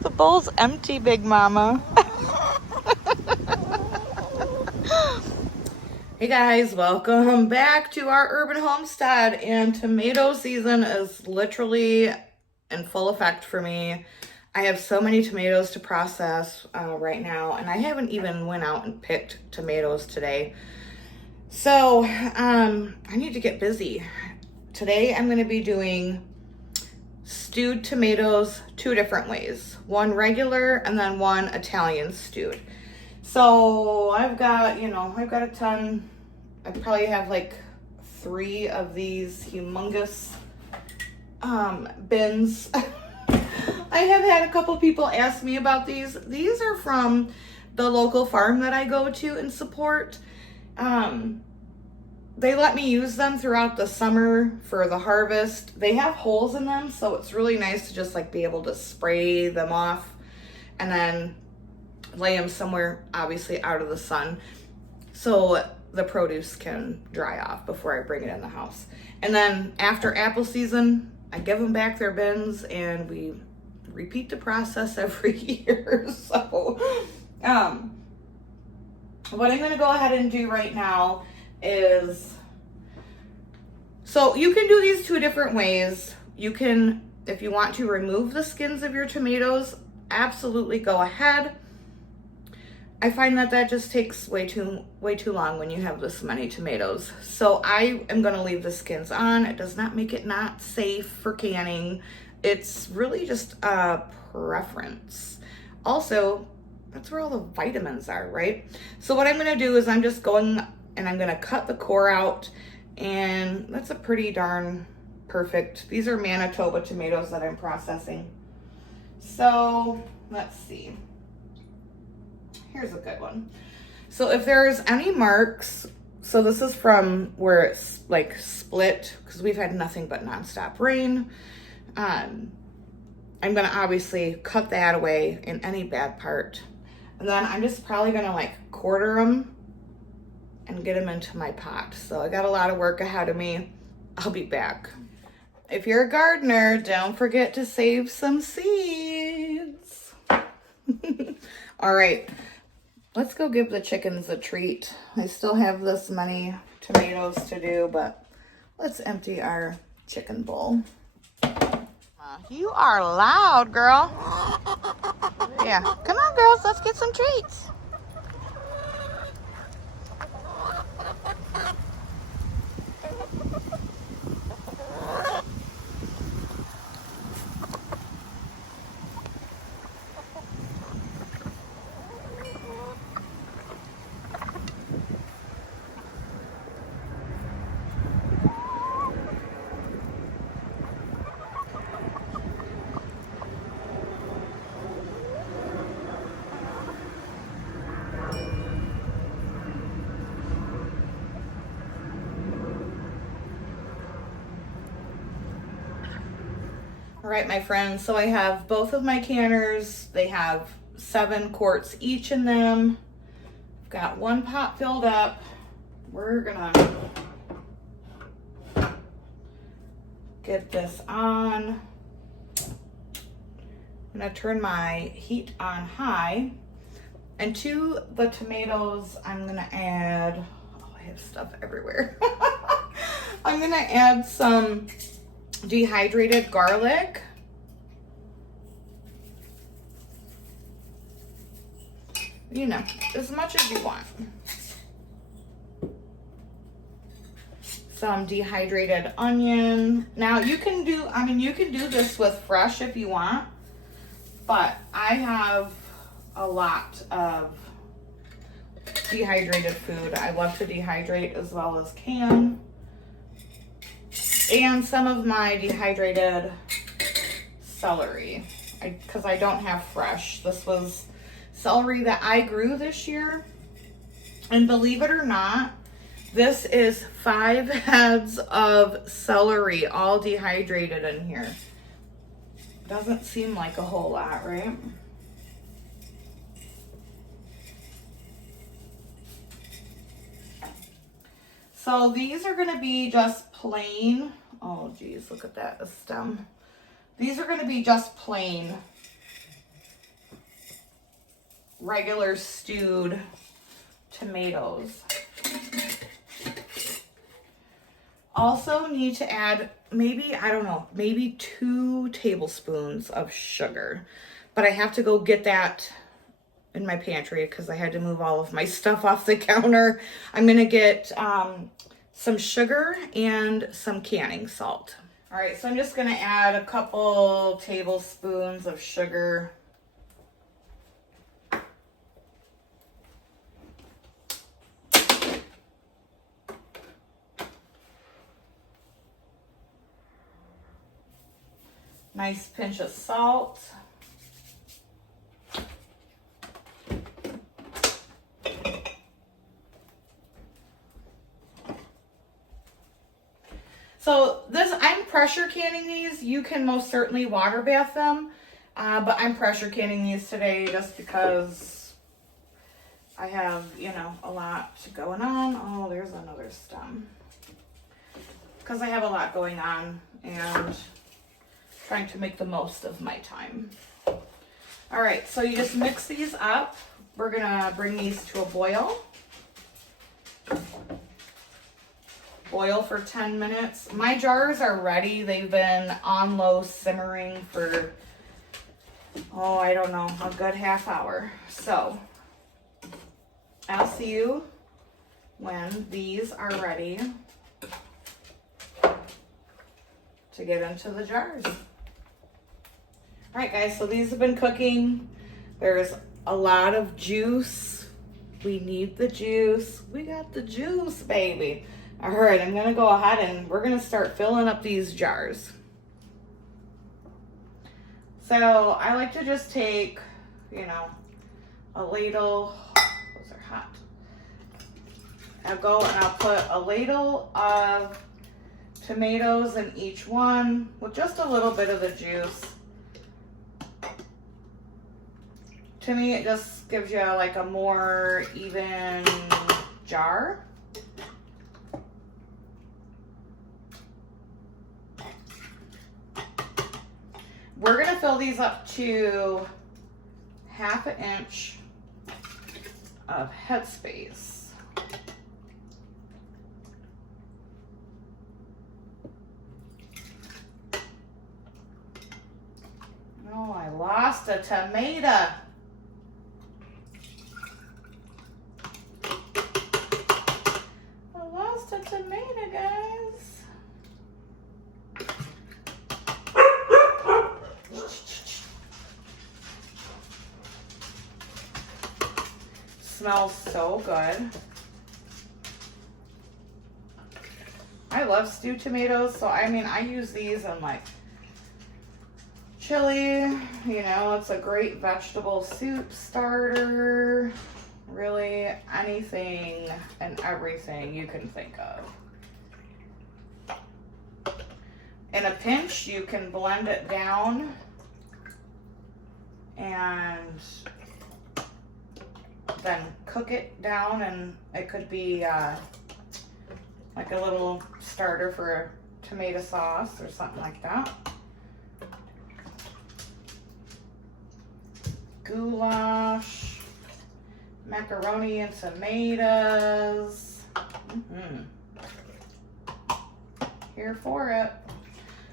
The bowl's empty, Big Mama. Hey guys, welcome back to our urban homestead, and tomato season is literally in full effect for me. I have so many tomatoes to process right now, and I haven't even went out and picked tomatoes today. So I need to get busy. Today I'm going to be doing stewed tomatoes two different ways. One regular and then one Italian stewed. So I've got a ton. I probably have like 3 of these humongous bins. I have had a couple people ask me about these. These are from the local farm that I go to and support. They let me use them throughout the summer for the harvest. They have holes in them, so it's really nice to just like be able to spray them off and then lay them somewhere obviously out of the sun so the produce can dry off before I bring it in the house. And then after apple season, I give them back their bins and we repeat the process every year. So what I'm going to go ahead and do right now is, so you can do these 2 different ways. You can, if you want to remove the skins of your tomatoes, absolutely go ahead. I find that just takes way too long when you have this many tomatoes. So I am going to leave the skins on. It does not make it not safe for canning. It's really just a preference. Also, that's where all the vitamins are, right? So what I'm going to do is I'm just going and I'm going to cut the core out, and that's a pretty darn perfect. These are Manitoba tomatoes that I'm processing. So let's see. Here's a good one. So if there's any marks, so this is from where it's like split because we've had nothing but nonstop rain. I'm gonna obviously cut that away in any bad part. And then I'm just probably gonna like quarter them and get them into my pot. So I got a lot of work ahead of me. I'll be back. If you're a gardener, don't forget to save some seeds. All right. Let's go give the chickens a treat. I still have this many tomatoes to do, but let's empty our chicken bowl. You are loud, girl. Yeah, come on, girls. Let's get some treats. All right, my friends, so I have both of my canners. They have 7 quarts each in them. I've got 1 pot filled up. We're gonna get this on. I'm gonna turn my heat on high. And to the tomatoes, I'm gonna add, oh, I have stuff everywhere. I'm gonna add some dehydrated garlic. You know, as much as you want. Some dehydrated onion. Now you can do, you can do this with fresh if you want, but I have a lot of dehydrated food. I love to dehydrate as well as can. And some of my dehydrated celery, because I don't have fresh. This was celery that I grew this year. And believe it or not, this is 5 heads of celery all dehydrated in here. Doesn't seem like a whole lot, right? So these are going to be just plain. Oh geez, look at that, the stem. These are going to be just plain, regular stewed tomatoes. Also need to add maybe, I don't know, maybe 2 tablespoons of sugar. But I have to go get that in my pantry because I had to move all of my stuff off the counter. I'm going to get some sugar and some canning salt. All right, so I'm just going to add a couple tablespoons of sugar. Nice pinch of salt. So this, I'm pressure canning these. You can most certainly water bath them, but I'm pressure canning these today just because I have, you know, a lot going on. Oh, there's another stem. Because I have a lot going on and trying to make the most of my time. All right, so you just mix these up. We're gonna bring these to a boil. Boil for 10 minutes. My jars are ready. They've been on low simmering for, oh, I don't know, a good half hour. So I'll see you when these are ready to get into the jars. All right, guys, so these have been cooking. There's a lot of juice. We need the juice. We got the juice, baby. All right, I'm gonna go ahead and we're gonna start filling up these jars. So I like to just take, you know, a ladle, those are hot. I'll go and I'll put a ladle of tomatoes in each one with just a little bit of the juice. To me, it just gives you like a more even jar. We're gonna fill these up to 1/2 inch of headspace. Oh, I lost a tomato. Tomato, guys. Smells so good. I love stewed tomatoes, so I mean, I use these in like chili, you know, it's a great vegetable soup starter. Really anything and everything you can think of. In a pinch, you can blend it down and then cook it down, and it could be like a little starter for a tomato sauce or something like that. Goulash. Macaroni and tomatoes. Here for it.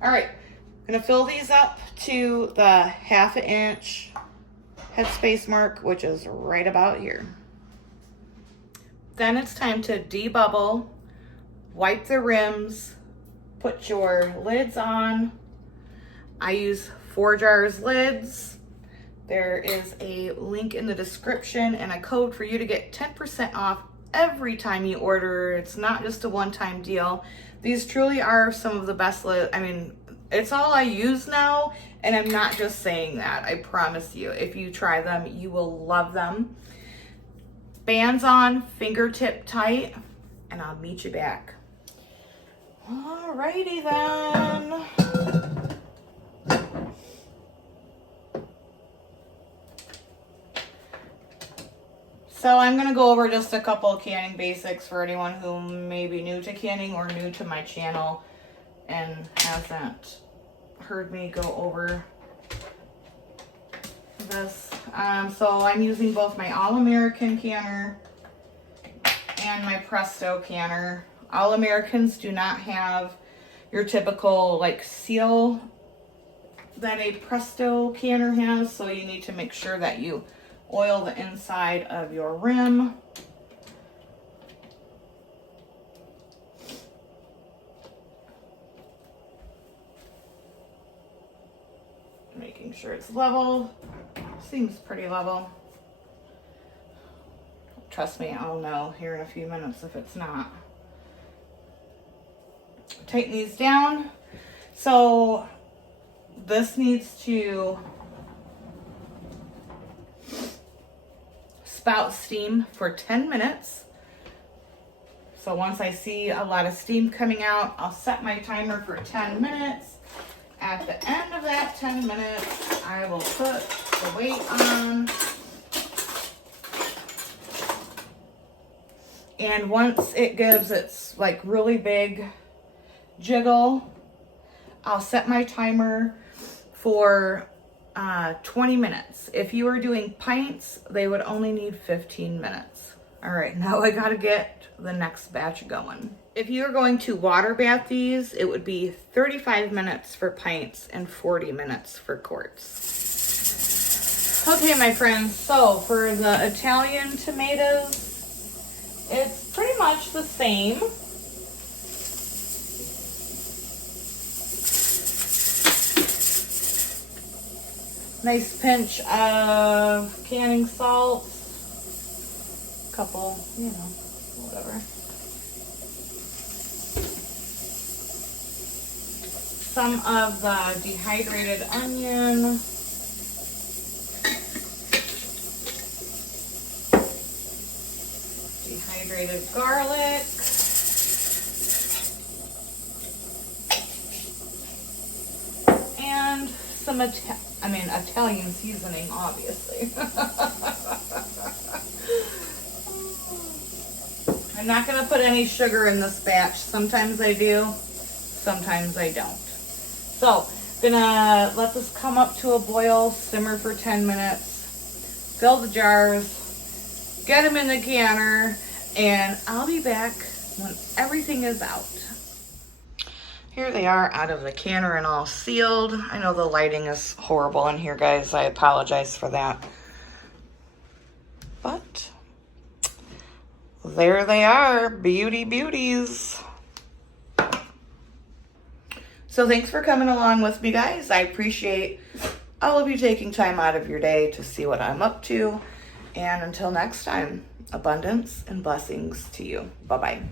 All right, I'm gonna fill these up to the 1/2 inch headspace mark, which is right about here. Then it's time to debubble, wipe the rims, put your lids on. I use 4 jars lids. There is a link in the description and a code for you to get 10% off every time you order. It's not just a one-time deal. These truly are some of the best lids. I mean, it's all I use now, and I'm not just saying that. I promise you, if you try them, you will love them. Bands on, fingertip tight, and I'll meet you back. Alrighty then. So I'm gonna go over just a couple of canning basics for anyone who may be new to canning or new to my channel and hasn't heard me go over this. So I'm using both my All-American canner and my Presto canner. All-Americans do not have your typical like seal that a Presto canner has, so you need to make sure that you oil the inside of your rim. Making sure it's level. Seems pretty level. Trust me, I'll know here in a few minutes if it's not. Tighten these down. So this needs to spout steam for 10 minutes. So once I see a lot of steam coming out, I'll set my timer for 10 minutes. At the end of that 10 minutes, I will put the weight on. And once it gives its like really big jiggle, I'll set my timer for 20 minutes. If you were doing pints, they would only need 15 minutes. All right, now I gotta get the next batch going. If you're going to water bath these, it would be 35 minutes for pints and 40 minutes for quarts. Okay, my friends, so for the Italian tomatoes, it's pretty much the same. Nice pinch of canning salt. Couple, you know, whatever. Some of the dehydrated onion. Dehydrated garlic. And some Italian seasoning, obviously. I'm not going to put any sugar in this batch. Sometimes I do, sometimes I don't. So, gonna let this come up to a boil, simmer for 10 minutes, fill the jars, get them in the canner, and I'll be back when everything is out. Here they are out of the canner and all sealed. I know the lighting is horrible in here, guys. I apologize for that. But there they are, beauty beauties. So thanks for coming along with me, guys. I appreciate all of you taking time out of your day to see what I'm up to. And until next time, abundance and blessings to you. Bye-bye.